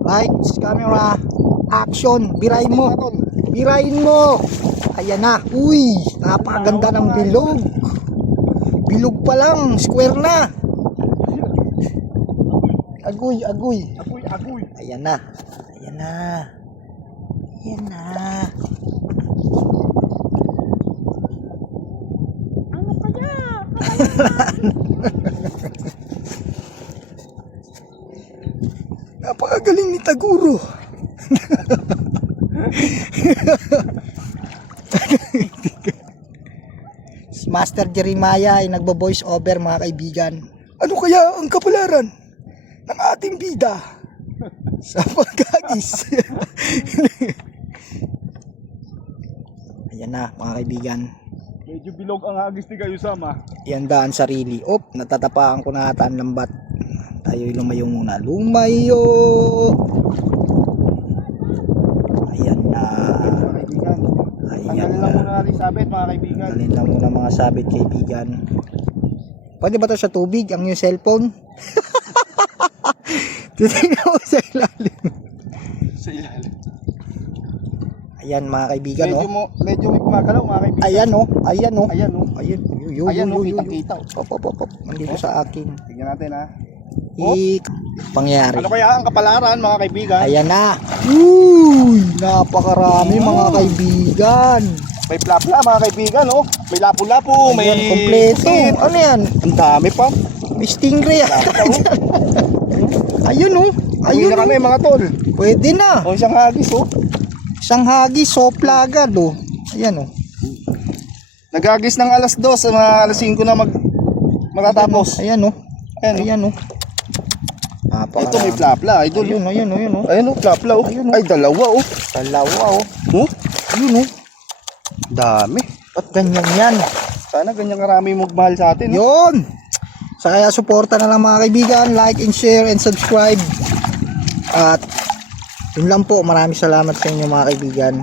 Lights, camera, action. Birahin mo. Birahin mo. Ayan na. Uy, napakaganda ng bilog. Bilog pa lang, square na. Agoy, agoy. Agoy, agoy. Ayan na. Ayan na. Ayan na. Ano ka dyan? Napakagaling ni Taguro. Si Master Jeremiah ay nagbo-voice over, mga kaibigan. Ano kaya ang kapalaran ng ating bida sa pagkagis? Ayan na, mga kaibigan. Medyo bilog ang agis ni Kayusama. Ianda ang sarili. Op, natatapaan ko na ata ang lambat. Tayo'y lumayo muna. Lumayo! Ayan na. Mga kaibigan. Ayan Tanggalin lang na. muna natin sabit mga kaibigan. Alin lang muna mga sabit, kaibigan. Pwede ba ito sa tubig? Ang yung cellphone? Titignan mo sa ilalim. Sa ilalim. Ayan, mga kaibigan, Medyo may gumagalaw mga kaibigan. Ayan, Ayan, Ayan, Ayun. Ayan, kitang-kita. Pop. Nandito sa akin. Tingnan natin ha. Pangyayari. Ano kaya ang kapalaran mga kaibigan? Ayan na. Uy, napakarami mga kaibigan. May plapla mga kaibigan, oh. May lapu-lapu, may Ayan, kompleto. pusit. Ano yan? Ang dami pa. May stingray. Ayun, Ayun na kami mga tol. Pwede na. O isang hagis, oh. Isang hagis, sopla agad, Ayan, Nagagis ng alas 2, mga alas 5 na matatapos. Ayan, Ayan, Ayan, ito may plapla, idol. Ayun, Ayun, plapla, oh. Ayun, oh. Ay, dalawa, oh. Dalawa, Oh, Ayun, dami. Ba't ganyan yan? Sana ganyan karami magmahal sa atin, no? Yun! Sa kaya suporta na lang mga kaibigan. Like and share and subscribe. At yun lang po. Maraming salamat sa inyo mga kaibigan.